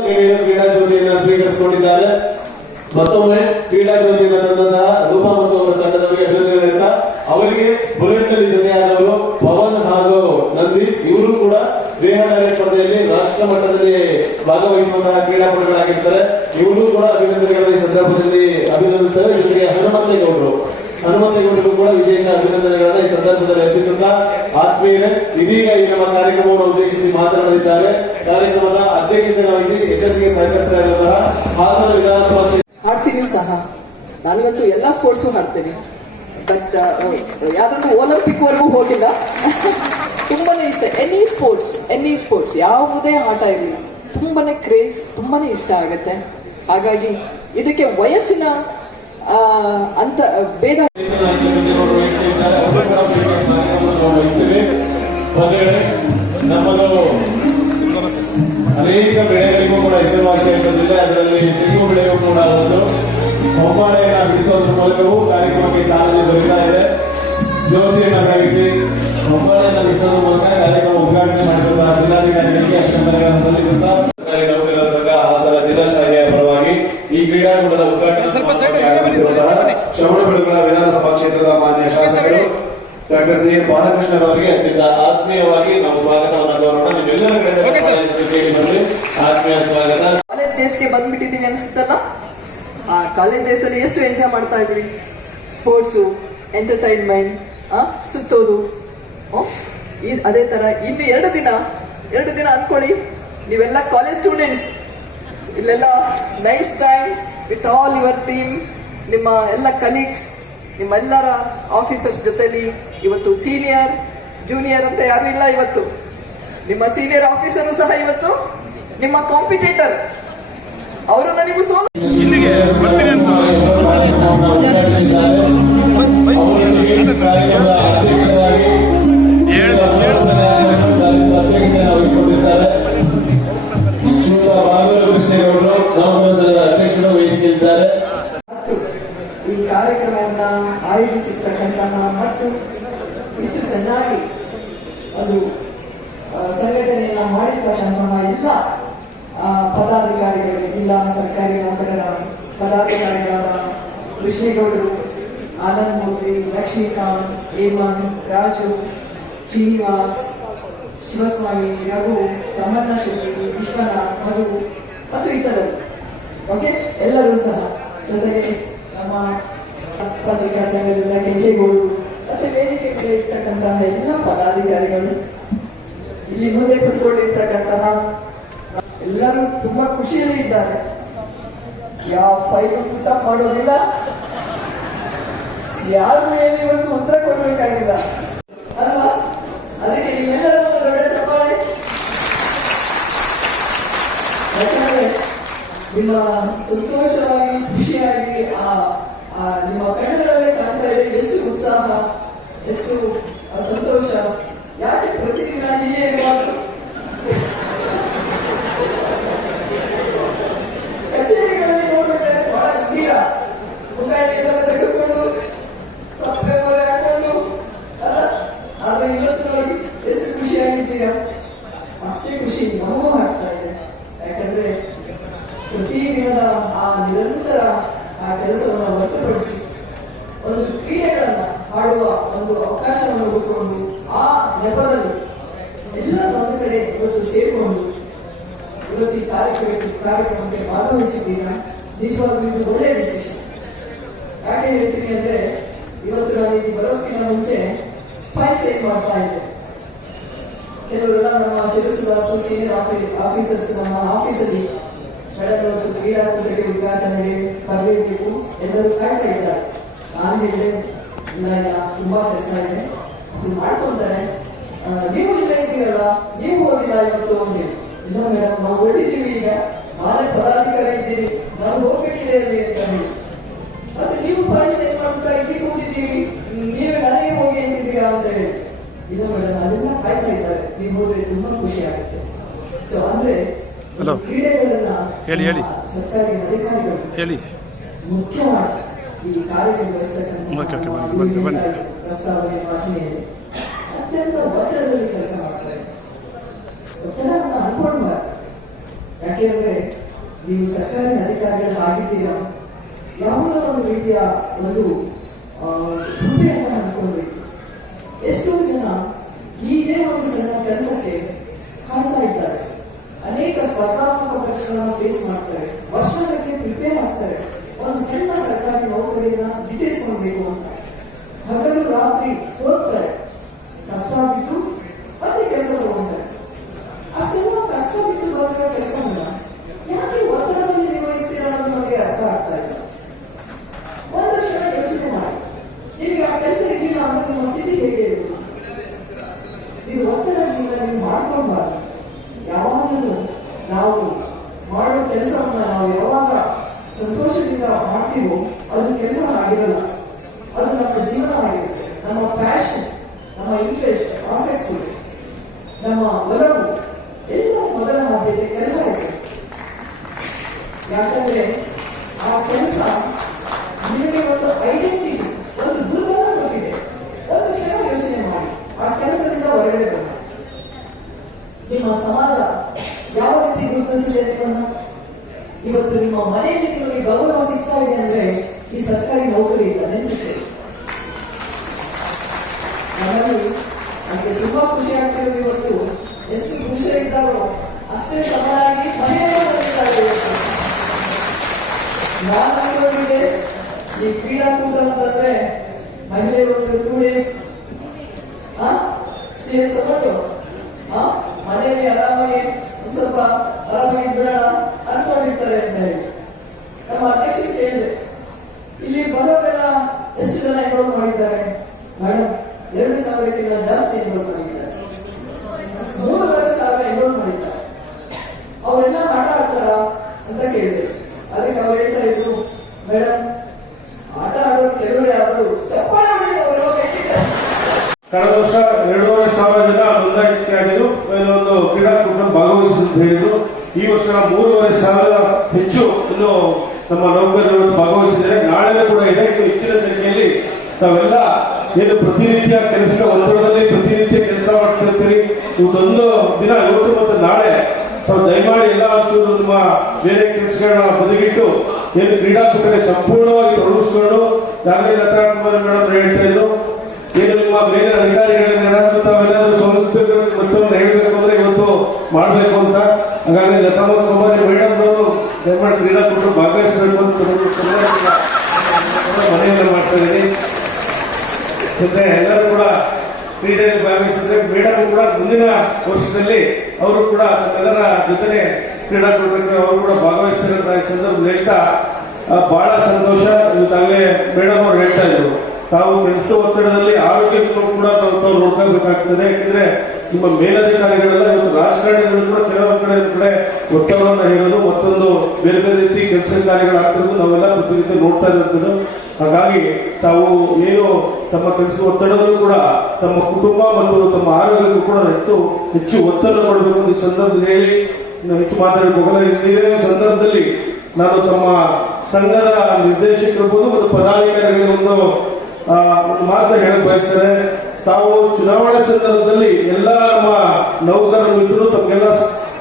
ಕ್ರೀಡೆ- ಜ್ಯೋತಿಯನ್ನ ಸ್ವೀಕರಿಸಿಕೊಂಡಿದ್ದಾರೆ. ಮತ್ತೊಮ್ಮೆ ಕ್ರೀಡಾ ಜ್ಯೋತಿಯನ್ನ ತಂದಂತಹ ರೂಪಾ ಮತ್ತು ಅವರ ತಂಡದವರಿಗೆ ಅಭಿನಂದನೆ ಅವರಿಗೆ ಬುಲೆಟ್ನಲ್ಲಿ ಜೊತೆಯಾದವರು ಪವನ್ ಹಾಗೂ ನಂದಿ, ಇವರು ಕೂಡ ದೇಹದಾಳಿ ಸ್ಪರ್ಧೆಯಲ್ಲಿ ರಾಷ್ಟ್ರ ಮಟ್ಟದಲ್ಲಿ ಭಾಗವಹಿಸುವಂತಹ ಕ್ರೀಡಾಪಟುಗಳಾಗಿರ್ತಾರೆ. ಇವರು ಕೂಡ ಅಭಿನಂದನೆಗಳನ್ನ ಈ ಸಂದರ್ಭದಲ್ಲಿ ಅಭಿನಂದಿಸ್ತಾರೆ. ಜೊತೆಗೆ ಹನುಮಂತೇಗೌಡರು. ಹನುಮಂತೇಗೌಡರಿಗೂ ಕೂಡ ವಿಶೇಷ ಅಭಿನಂದನೆಗಳನ್ನ ಈ ಸಂದರ್ಭದಲ್ಲಿ ಅರ್ಪಿಸುತ್ತಾ ಆತ್ಮೀಯರೇ, ಇದೀಗ ಈ ನಮ್ಮ ಕಾರ್ಯಕ್ರಮವನ್ನು ಉದ್ದೇಶಿಸಿ ಮಾತನಾಡಲಿದ್ದಾರೆ. ಕಾರ್ಯಕ್ರಮದ ಅಧ್ಯಕ್ಷತೆ ವಹಿಸಿ ಯಶಸ್ಸಿಗೆ ಸಹಕರಿಸ್ತಾ ಇರುವಂತಹ ಹಾಸನ ವಿಧಾನಸಭಾ ಕ್ಷೇತ್ರ ಸಹ. ನನಗಂತೂ ಎಲ್ಲ ಸ್ಪೋರ್ಟ್ಸ್ ಆಡ್ತೀನಿ ಬಟ್ ಯಾವ್ದಾದ್ರು ಒಲಿಂಪಿಕ್ ವರೆಗೂ ಹೋಗಿಲ್ಲ. ತುಂಬಾನೇ ಇಷ್ಟ. ಎನಿ ಸ್ಪೋರ್ಟ್ಸ್ ಎನಿ ಸ್ಪೋರ್ಟ್ಸ್ ಯಾವುದೇ ಆಟ ಇರಲಿ. ತುಂಬಾನೇ ಕ್ರೇಜ್ ತುಂಬಾನೇ ಇಷ್ಟ ಆಗುತ್ತೆ. ಹಾಗಾಗಿ ಇದಕ್ಕೆ ವಯಸ್ಸಿನ ಅಂತ ಭೇದ ನಮ್ಮದು ಅನೇಕ ಬೆಳೆಗಳಿಗೂ ಕೂಡ ಜಿಲ್ಲೆ ಅದರಲ್ಲಿ ತೆಂಗು ಬೆಳೆಯೂ ಕೂಡ ಒಂದು ಹೊಂಬಾಳೆಯನ್ನ ಬಿಡಿಸೋದ್ರ ಮೂಲಕವೂ ಕಾರ್ಯಕ್ರಮಕ್ಕೆ ಚಾಲನೆ ದೊರೀತಾ ಇದೆ. ಜ್ಯೋತಿಯನ್ನು ಬೆಳಗಿಸಿ ಹೊಂಬಾಳೆಯನ್ನ ಬಿಡಿಸೋದ್ರ ಮೂಲಕ ಕಾರ್ಯಕ್ರಮ ಉದ್ಘಾಟನೆ ಮಾಡಿರುವಂತಹ ಜಿಲ್ಲಾಧಿಕಾರಿಗಳಿಗೆ ಅಭಿನಂದನೆಗಳನ್ನು ಸಲ್ಲಿಸುತ್ತಾ ಸರ್ಕಾರಿ ನೌಕರರ ಸಂಘ ಹಾಸನ ಜಿಲ್ಲಾ ಶಾಖೆಯ ಪರವಾಗಿ ಈ ಕ್ರೀಡಾಕೂಟದ ಉದ್ಘಾಟನಾ ಸಮಾರಂಭಕ್ಕೆ ಆಗಮಿಸಿರುವಂತಹ ಶ್ರವಣಬೆಳಗೊಳ ವಿಧಾನಸಭಾ ಕ್ಷೇತ್ರದ ಮಾನ್ಯ ಶಾಸಕರು ಡಾಕ್ಟರ್ ಸಿ ಎನ್ ಬಾಲಕೃಷ್ಣರವರಿಗೆ ಅತ್ಯಂತ ಆತ್ಮೀಯವಾಗಿ ನಾವು ಸ್ವಾಗತವನ್ನು ಕೋರೋಣ. ನಿಮ್ಮೆಲ್ಲರ ಆತ್ಮೀಯ ಸ್ವಾಗತ. ಕಾಲೇಜ್ ಡೇಸ್ಗೆ ಬಂದ್ಬಿಟ್ಟಿದೀವಿ ಅನಿಸುತ್ತಲ್ಲ? ಆ ಕಾಲೇಜ್ ಡೇಸ್ ಅಲ್ಲಿ ಎಷ್ಟು ಎಂಜಾಯ್ ಮಾಡ್ತಾ ಇದ್ವಿ ಸ್ಪೋರ್ಟ್ಸು ಎಂಟರ್ಟೈನ್ಮೆಂಟ್ ಸುತ್ತೋದು. ಅದೇ ತರ ಇನ್ನು ಎರಡು ದಿನ ಎರಡು ದಿನ ಅನ್ಕೊಳ್ಳಿ. ನೀವೆಲ್ಲ ಕಾಲೇಜ್ ಸ್ಟೂಡೆಂಟ್ಸ್ ಇಲ್ಲೆಲ್ಲ nice time with all your team ನಿಮ್ಮ ಎಲ್ಲ ಕಲೀಗ್ಸ್ ನಿಮ್ಮೆಲ್ಲರ ಆಫೀಸರ್ಸ್ ಜೊತೆಲಿ ಇವತ್ತು ಸೀನಿಯರ್ ಜೂನಿಯರ್ ಅಂತ ಯಾರು ಇಲ್ಲ ಇವತ್ತು. ನಿಮ್ಮ ಸೀನಿಯರ್ ಆಫೀಸರು ಸಹ ಇವತ್ತು ನಿಮ್ಮ ಕಾಂಪಿಟೇಟರ್ ಅವರನ್ನ ನನಗೂ ಸೋಲು ಇಲ್ಲಿಗೆ ಪದಾಧಿಕಾರಿಗಳಿಗೆ ಜಿಲ್ಲಾ ಸರ್ಕಾರಿ ನೌಕರರ ಪದಾಧಿಕಾರಿಗಳಾದ ಕೃಷ್ಣೇಗೌಡರು ಆನಂದ್ ಮೂರ್ತಿ ಲಕ್ಷ್ಮೀಕಾಂತ್, ಹೇಮಂತ್, ರಾಜು, ಶ್ರೀನಿವಾಸ್, ಶಿವಸ್ವಾಮಿ, ರಘು, ತಮ್ಮಣ್ಣ ಶೆಟ್ಟಿ, ವಿಶ್ವನಾಥ್, ಮಧು ಮತ್ತು ಇತರರು. ಓಕೆ ಎಲ್ಲರೂ ಸಹ ಜೊತೆಗೆ ನಮ್ಮ ಪತ್ರಿಕಾ ಸಂಘದಿಂದ ಕೆಂಚೇಗೌಡರು ಮತ್ತೆ ವೇದಿಕೆ ಮೇಲೆ ಇರ್ತಕ್ಕಂತಹ ಎಲ್ಲ ಪದಾಧಿಕಾರಿಗಳು ಇಲ್ಲಿ ಮುಂದೆ ಕುತ್ಕೊಂಡಿರ್ತಕ್ಕಂತಹ ಎಲ್ಲರೂ ತುಂಬಾ ಖುಷಿಯಲ್ಲಿ ಇದ್ದಾರೆ. ಯಾವ ಪೈಲು ಪುಟ್ಟ ಮಾಡೋದಿಲ್ಲ. ಯಾರು ಏನು ಇವತ್ತು ಉತ್ತರ ಕೊಡ್ಬೇಕಾಗಿಲ್ಲ. ಅಲ್ವಾ ಅದಕ್ಕೆ ನೀವೆಲ್ಲರೂ ದೊಡ್ಡ ಚಪ್ಪಾಳೆ. ಯಾಕಂದ್ರೆ ನಿಮ್ಮ ಸಂತೋಷವಾಗಿ, ಖುಷಿಯಾಗಿ ಆ, ನಿಮ್ಮ ಕಣ್ಣುಗಳಲ್ಲೇ ಕಾಣ್ತಾ ಇದೆ ಎಷ್ಟು ಉತ್ಸಾಹ, ಎಷ್ಟು ಆ ಸಂತೋಷ ಯಾಕೆ ಪ್ರತಿದಿನ ಹೀಗೆ ಇರಬಾರ್ದು ಕಚೇರಿಗಳಲ್ಲಿ ನೋಡ್ಬೇಕಾದ್ರೆ ಬಹಳ ಗಂಭೀರ ಮುಖಾಯಿನಿಂದ ತೆಗೆಸ್ಕೊಂಡು ಸಪ್ಪೆ ಮೊರೆ ಹಾಕೊಂಡು ಅಲ್ಲ ಆದ್ರೆ ಇವತ್ತು ನೋಡಿ ಎಷ್ಟು ಖುಷಿಯಾಗಿದ್ದೀರಾ ಅಷ್ಟೇ ಖುಷಿ ನಮಗೂ ಆಗ್ತಾ ಇದೆ ಯಾಕಂದ್ರೆ ಪ್ರತಿದಿನದ ಆ ನಿರಂತರ ಆ ಕೆಲಸವನ್ನು ಹೊರತುಪಡಿಸಿ ಒಂದು ಕ್ರೀಡೆಗಳನ್ನ ಆಡುವ ಒಂದು ಅವಕಾಶವನ್ನು ಹುಡುಕೊಂಡು ಆ ನೆಪದಲ್ಲಿ ಎಲ್ಲರೂ ಒಂದು ಕಡೆ ಇವತ್ತು ಸೇರಿಕೊಂಡು ಇವತ್ತು ಈ ಕಾರ್ಯಕ್ರಮಕ್ಕೆ ಕಾರ್ಯಕ್ರಮಕ್ಕೆ ಭಾಗವಹಿಸಿದ್ದೀರಾ? ನಿಜವಾಗ್ಲೂ ಇದು ಒಳ್ಳೆ ಡಿಸಿಷನ್ ಯಾಕೆ ಹೇಳ್ತೀನಿ ಅಂದ್ರೆ ಇವತ್ತು ನಾನು ಇಲ್ಲಿ ಬರೋಕ್ಕಿಂತ ಮುಂಚೆ ಫೈಲ್ ಸೆಟ್ ಮಾಡ್ತಾ ಇದ್ದೆ. ಕೆಲವರೆಲ್ಲ ನಮ್ಮ ಶಿರಸದ ಸೀನಿಯರ್ ಆಫೀಸರ್ಸ್ ನಮ್ಮ ಆಫೀಸಲ್ಲಿ ಮೇಡಮ್ ಇವತ್ತು ಕ್ರೀಡಾಕೂಟಕ್ಕೆ ಉದ್ಘಾಟನೆಗೆ ಬರಲೇಬೇಕು ಎಲ್ಲರೂ ಕಾಯ್ತಾ ಇದ್ದಾರೆ. ನಾನು ಹೇಳಿದೆ, ಇಲ್ಲ ಇಲ್ಲ, ತುಂಬಾ ಕೆಲಸ ಇದೆ. ಅವ್ರು ಮಾಡ್ಕೊಂತಾರೆ. ನೀವು ಇಲ್ಲ ಇದ್ದೀರಲ್ಲ ನೀವು ಹೋಗಿಲ್ಲ ಇವತ್ತು ಹೇಳಿ ಇಲ್ಲ ಮೇಡಮ್, ನಾವು ಹೊಡಿತೀವಿ ಈಗ. ನಾನೇ ಪದಾಧಿಕಾರಿ ಇದ್ದೀವಿ. ನಾವು ಹೋಗ್ಬೇಕಿದೆ ಅಲ್ಲಿ ಅಂತ ಹೇಳಿ. ಮತ್ತೆ ನೀವು ಪರೀಕ್ಷೆ ಮಾಡಿಸ್ತಾ ಇಲ್ಲಿ ಕೂತಿದ್ದೀವಿ ನೀವೇ ನನಗೆ ಹೋಗಿ ಅಂತಿದ್ದೀರಾ ಅಂತ ಹೇಳಿ. ಇಲ್ಲ ಮೇಡಮ್ ಅಲ್ಲೆಲ್ಲ ಕಾಯ್ತಾ ಇದ್ದಾರೆ. ನೀವು ಹೋದ್ರೆ ತುಂಬಾ ಖುಷಿ ಆಗುತ್ತೆ. ಸೊ ಅಂದ್ರೆ ಕ್ರೀಡೆಗಳನ್ನ ಹೇಳಿ, ಹೇಳಿ. ಹೇಳಿ. ಓಕೆ, ಓಕೆ, ಬಂತು, ಬಂತು, ಅತ್ಯಂತ ನೀವು ಸರ್ಕಾರಿ ಅಧಿಕಾರಿಗಳಾಗಿದ್ದೀರಾ ಯಾವುದೋ ಒಂದು ರೀತಿಯ ಒಂದು ಹುದ್ದೆಯನ್ನ ಅನ್ಕೊಳ್ಬೇಕು ಎಷ್ಟೋ ಜನ ಇದೇ ಒಂದು ಸಣ್ಣ ಕೆಲಸಕ್ಕೆ ಕಾಣ್ತಾ ಅನೇಕ ಸ್ಪರ್ಧಾತ್ಮಕ ಪರೀಕ್ಷೆಗಳನ್ನು ಫೇಸ್ ಮಾಡ್ತಾರೆ ವರ್ಷಗಟ್ಟಲೆ ಪ್ರಿಪೇರ್ ಆಗ್ತಾರೆ ಒಂದು ಸಣ್ಣ ಸರ್ಕಾರಿ ನೌಕರಿಯನ್ನ ಗಿಟ್ಟಿಸ್ಕೊಳ್ಬೇಕು ಅಂತ ಹಗಲು ರಾತ್ರಿ ಓದ್ತಾರೆ ಕಷ್ಟ ಬಿಟ್ಟು ಮತ್ತೆ ಕೆಲಸ ತಗೊಂತಾರೆ ಅಷ್ಟೆಲ್ಲ ಕಷ್ಟ ಬಿಟ್ಟು ಬರೆದಿರೋ ಕೆಲಸವನ್ನ ಯಾಕೆ ಒತ್ತಡದಲ್ಲಿ ನಿರ್ವಹಿಸ್ತೀರಾ ಅನ್ನೋದು ನಮಗೆ ಅರ್ಥ ಆಗ್ತಾ ಇಲ್ಲ ಒಂದು ಕ್ಷಣ ಯೋಚನೆ ಮಾಡಿ ನಿಮಗೆ ಆ ಕೆಲಸ ಇರಲಿಲ್ಲ ಅಂದ್ರೆ ನಿಮ್ಮ ಸ್ಥಿತಿ ಹೇಗೆ ಇರುವುದು ಇದು ಒತ್ತಡ ಜೀವನ ನೀವು ಮಾಡ್ಕೊಬಾರ್ದು ಯಾವಾಗಲೂ ನಾವು ಮಾಡೋ ಕೆಲಸವನ್ನ ನಾವು ಯಾವಾಗ ಸಂತೋಷದಿಂದ ಮಾಡ್ತೀವೋ ಅದು ಕೆಲಸ ಆಗಿರಲ್ಲ ಅದು ನಮ್ಮ ಜೀವನ ಆಗಿರುತ್ತೆ ನಮ್ಮ ಪ್ಯಾಷನ್ ನಮ್ಮ ಇಂಟ್ರೆಸ್ಟ್ ಆಸಕ್ತಿ ನಮ್ಮ ಒಲವು ಎಲ್ಲ ಮೊದಲ ಆದ್ಯತೆ ಕೆಲಸ ಯಾಕಂದ್ರೆ ಆ ಕೆಲಸ ನಿಮಗೆ ಒಂದು ಐಡೆಂಟಿಟಿ ಒಂದು ಗುರುತನ್ನು ಕೊಟ್ಟಿದೆ. ಒಂದು ಕ್ಷಣ ಯೋಚನೆ ಮಾಡಿ. ಆ ಕೆಲಸದಿಂದ ಹೊರಗಡೆ ಬನ್ನಿ. ನಿಮ್ಮ ಸಮಾಜ ಯಾವ ರೀತಿ ಗುರುತಿಸಿದೆ ನಿಮ್ಮನ್ನ? ಇವತ್ತು ನಿಮ್ಮ ಮನೆಯಲ್ಲಿ ನಿಮಗೆ ಗೌರವ ಸಿಗ್ತಾ ಇದೆ ಅಂದ್ರೆ ಈ ಸರ್ಕಾರಿ ನೌಕರಿ ಇಲ್ಲ ನೆನಪಿದೆ ನನಗೆ ತುಂಬಾ ಖುಷಿ ಆಗ್ತಿರೋದು ಇವತ್ತು ಎಷ್ಟು ಖುಷಿಯಾಗಿದ್ದಾರೋ ಅಷ್ಟೇ ಸಮನಾಗಿ ಮಹಿಳೆಯರು ಬಂದಿದ್ದಾರೆ. ನಾನು ಅನ್ಕೊಂಡಿದ್ದೆ ಈ ಕ್ರೀಡಾಕೂಟ ಅಂತಂದ್ರೆ ಮಹಿಳೆಯರು ಒಂದು ಟೂ ಡೇಸ್ ಸೇರ್ ತಗೊಂಡು ಮನೆಯಲ್ಲಿ ಆರಾಮಾಗಿ ಒಂದ್ ಸ್ವಲ್ಪ ಆರಾಮಾಗಿ ಬಿಡೋಣ ಅನ್ಕೊಂಡಿರ್ತಾರೆ ಅಂತ ನಮ್ಮ ಅಧ್ಯಕ್ಷರು ಕೇಳಿದೆ ಇಲ್ಲಿ ಬರೋರೆಲ್ಲ ಎಷ್ಟು ಜನ ಎನ್ರೋಲ್ ಮಾಡಿದ್ದಾರೆ ಮೇಡಮ್ ಎರಡು ಸಾವಿರಕ್ಕಿಂತ ಜಾಸ್ತಿ ಎನ್ರೋಲ್ ಮಾಡಿದ್ದಾರೆ ಮೂರುವರೆ ಸಾವಿರ ಎನ್ರೋಲ್ ಮಾಡಿದ್ದಾರೆ ಅವರೆಲ್ಲ ಆಟ ಆಡ್ತಾರ ಅಂತ ಕೇಳಿದೆ ಅದಕ್ಕೆ ಅವ್ರು ಹೇಳ್ತಾ ಇದ್ರು ಮೇಡಮ್ ಆಟ ಆಡೋರು ಕೆಲವರೇ ಆದರೂ ಚಪ್ಪಾಳೆ ಹೊಡೆದು ಅವರು ಹೋಗಿದ್ದಾರೆ ಕಳೆದ ವರ್ಷ ಎರಡೂವರೆ ಸಾವಿರ ಜನ ನೋಂದಾಯಿತಿಯಾಗಿದ್ದು ಒಂದು ಕ್ರೀಡಾಕೂಟ ಭಾಗವಹಿಸಿದ್ರು ಅಂತ ಹೇಳಿದ್ರು. ಈ ವರ್ಷ ಮೂರುವರೆ ಸಾವಿರ ಹೆಚ್ಚು ಇನ್ನು ನಮ್ಮ ನೌಕರರು ಭಾಗವಹಿಸಿದರೆ ನಾಳೆನೂ ಕೂಡ ಇದೆ. ಇನ್ನು ಹೆಚ್ಚಿನ ಸಂಖ್ಯೆಯಲ್ಲಿ ತಾವೆಲ್ಲ ಏನು ಪ್ರತಿನಿತ್ಯ ಕೆಲಸ ಒತ್ತಡದಲ್ಲಿ ಪ್ರತಿನಿತ್ಯ ಕೆಲಸ ಮಾಡ್ತಿರ್ತೀರಿ. ಇವತ್ತೊಂದು ದಿನ, ಇವತ್ತು ಮತ್ತು ನಾಳೆ ಸೊ ದಯಮಾಡಿ ಎಲ್ಲ ಒಂಚೂರು ನಿಮ್ಮ ಬೇರೆ ಕೆಲಸಗಳನ್ನ ಬದುಕಿಟ್ಟು ಏನು ಕ್ರೀಡಾಕೂಟ ಸಂಪೂರ್ಣವಾಗಿ ತೊಡಗಿಸ್ಕೊಂಡು ಯಾಕಂದ್ರೆ ಲತಾ ಕುಮಾರ್ ಮೇಡಮ್ ಹೇಳ್ತಾ ಇದ್ರು ಏನು ನಿಮ್ಮ ಮೇಲಿನ ಅಧಿಕಾರಿಗಳನ್ನ ತಾವೆಲ್ಲರೂ ಸೋಲಿಸಬೇಕು ಮತ್ತೊಂದು ಹೇಳಬೇಕು ಅಂದ್ರೆ ಇವತ್ತು ಮಾಡಬೇಕು ಅಂತ. ಹಾಗಾಗಿ ಲತಾ ಕುಮಾರಿ ಮೇಡಮ್ ಅವರು ದಯಮಾಡಿ ಕೊಟ್ಟು ಭಾಗವಹಿಸಬೇಕು ಅಂತ ಮನೆಯಲ್ಲೇ ಮಾಡ್ತಾ ಇದ್ದೀನಿ. ಮತ್ತೆ ಎಲ್ಲರೂ ಕೂಡ ಕ್ರೀಡೆಯಲ್ಲಿ ಭಾಗವಹಿಸಿದ್ರೆ ಮೇಡಮ್ ಕೂಡ ಮುಂದಿನ ವರ್ಷದಲ್ಲಿ ಅವರು ಕೂಡ ತಮ್ಮೆಲ್ಲರ ಜೊತೆ ಕ್ರೀಡಾಕೂಟಕ್ಕೆ ಅವರು ಕೂಡ ಭಾಗವಹಿಸ್ತಾರೆ ಅಂತ ಬಹಳ ಸಂತೋಷ. ಇವತ್ತಾಗಲೇ ಮೇಡಮ್ ಅವರು ಹೇಳ್ತಾ ಇದ್ರು. ತಾವು ಕೆಲಸ ಒತ್ತಡದಲ್ಲಿ ಆರೋಗ್ಯಕ್ಕೂ ಕೂಡ ತಾವು ತಾವು ನೋಡ್ಕೋಬೇಕಾಗ್ತದೆ ಯಾಕಂದ್ರೆ ನಿಮ್ಮ ಮೇಲಧಿಕಾರಿಗಳೆಲ್ಲ ಇವತ್ತು ರಾಜಕಾರಣಿಗಳು ಕೂಡ ಕೆಲವೊಂದು ಕಡೆ ಕಡೆ ಒತ್ತಡವನ್ನು ಹೇರೋದು, ಮತ್ತೊಂದು ಬೇರೆ ಬೇರೆ ರೀತಿ ಕೆಲಸ ಕಾರ್ಯಗಳಾಗ್ತಿರೋದು ನಾವೆಲ್ಲ ಪ್ರತಿನಿತ್ಯ ನೋಡ್ತಾ ಇರುವಂಥದ್ದು ಹಾಗಾಗಿ ತಾವು ಏನು ತಮ್ಮ ಕೆಲಸ ಒತ್ತಡದಲ್ಲೂ ಕೂಡ ತಮ್ಮ ಕುಟುಂಬ ಮತ್ತು ತಮ್ಮ ಆರೋಗ್ಯಕ್ಕೂ ಕೂಡ ಹೆಚ್ಚು ಹೆಚ್ಚು ಒತ್ತಡ ಕೊಡಬೇಕು ಈ ಸಂದರ್ಭದಲ್ಲಿ ಹೇಳಿ ಹೆಚ್ಚು ಮಾತಾಡಬೇಕು ಸಂದರ್ಭದಲ್ಲಿ ನಾನು ತಮ್ಮ ಸಂಘದ ನಿರ್ದೇಶಕರಿರ್ಬೋದು ಮತ್ತು ಪದಾಧಿಕಾರಿಗಳ ಒಂದು ಒಂದು ಮಾತು ಹೇಳಕ್ ಬಯಸ್ತಾರೆ ತಾವು ಚುನಾವಣೆ ಸಂದರ್ಭದಲ್ಲಿ ಎಲ್ಲ ನಮ್ಮ ನೌಕರ ಮಿತ್ರರು ತಮಗೆಲ್ಲ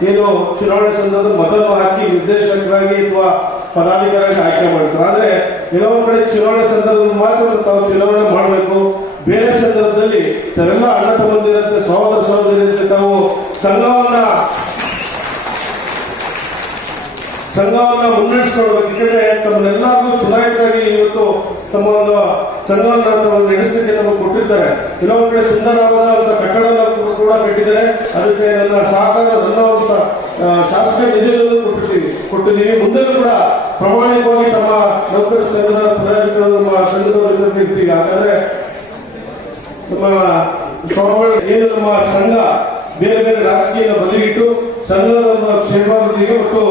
ಏನು ಚುನಾವಣೆ ಸಂದರ್ಭದಲ್ಲಿ ಮತವನ್ನು ಹಾಕಿ ನಿರ್ದೇಶಕರಾಗಿ ಅಥವಾ ಪದಾಧಿಕಾರಿಯಾಗಿ ಆಯ್ಕೆ ಮಾಡ್ತಾರೆ ಆದ್ರೆ ಏನೋ ಕಡೆ ಚುನಾವಣೆ ಸಂದರ್ಭದಲ್ಲಿ ಮಾತ್ರ ತಾವು ಚುನಾವಣೆ ಮಾಡಬೇಕು. ಬೇರೆ ಸಂದರ್ಭದಲ್ಲಿ ತಾವೆಲ್ಲ ಅಣ್ಣ ತಮ್ಮಂದಿರಂತೆ, ಸಹೋದರ ಸಹೋದರಿಯಂತೆ ತಾವು ಸಂಘವನ್ನ ಸಂಘವನ್ನ ಮುನ್ನಡೆಸ್ಕೊಳ್ಬೇಕು. ಯಾಕಂದ್ರೆ ತಮ್ಮನ್ನೆಲ್ಲರಿಗೂ ಚುನಾಯಿತರಾಗಿ ಇವತ್ತು ತಮ್ಮ ಒಂದು ಸಂಘವನ್ನ ನಡೆಸಲಿಕ್ಕೆ ನಮಗೆ ಕೊಟ್ಟಿದ್ದಾರೆ ಕೆಲವೊಂದು ಕಡೆ ಸುಂದರವಾದ ಒಂದು ಕಟ್ಟಡ ಕೂಡ- ಕಟ್ಟಿದ್ದಾರೆ. ಅದಕ್ಕೆ ನನ್ನ ಸಹಕಾರ ನನ್ನ ಒಂದು ಶಾಸಕ ನಿಧಿಗಳನ್ನು ಕೊಟ್ಟಿರ್ತೀವಿ. ಕೊಟ್ಟಿದ್ದೀವಿ. ಮುಂದೆ ಕೂಡ ಪ್ರಾಮಾಣಿಕವಾಗಿ ತಮ್ಮ ನೌಕರ ಸಂಘದ ನಮ್ಮ ಸಂಘದವರು ಇರ್ತೀವಿ ಹಾಗಾದ್ರೆ ನಮ್ಮ ಸ್ವಾಮಿಗಳು ಏನು ನಮ್ಮ ಸಂಘ ಬೇರೆ ಬೇರೆ ರಾಜಕೀಯ ಬದಿಗಿಟ್ಟು ಸಂಘದ ಒಂದು ಕ್ಷೇಮಾಭಿವೃದ್ಧಿಗೆ ಮತ್ತು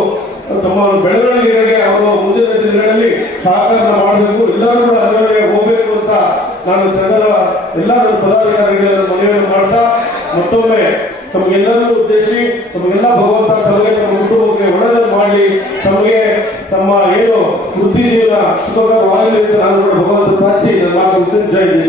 ತಮ್ಮ ಬೆಳವಣಿಗೆಗಳಿಗೆ ಬೆಳವಣಿಗೆಗೆ ಅವರು ಮುಂದಿನ ದಿನಗಳಲ್ಲಿ ಸಹಕಾರ ಮಾಡಬೇಕು, ಎಲ್ಲರೂ ಕೂಡ ಅದರೊಳಗೆ ಹೋಗಬೇಕು ಅಂತ ನಾನು ಸಂಘದ ಎಲ್ಲ ನನ್ನ ಪದಾಧಿಕಾರಿಗಳನ್ನು ಮನವಿಯನ್ನು ಮಾಡ್ತಾ, ಮತ್ತೊಮ್ಮೆ ತಮಗೆಲ್ಲರನ್ನೂ ಉದ್ದೇಶಿ ತಮಗೆಲ್ಲ ಭಗವಂತ ತಮಗೆ ತಮ್ಮ ಕುಟುಂಬಕ್ಕೆ ಒಳ್ಳೆಯದನ್ನು ಮಾಡಲಿ, ತಮಗೆ ತಮ್ಮ ಏನು ವೃತ್ತಿ ಜೀವನ ಸುಖಕರವಾಗಲಿ ಅಂತ ನಾನು ಕೂಡ ಭಗವಂತ ಪ್ರಾಚಿ ನನ್ನ ವಿಸರ್ಜನೆ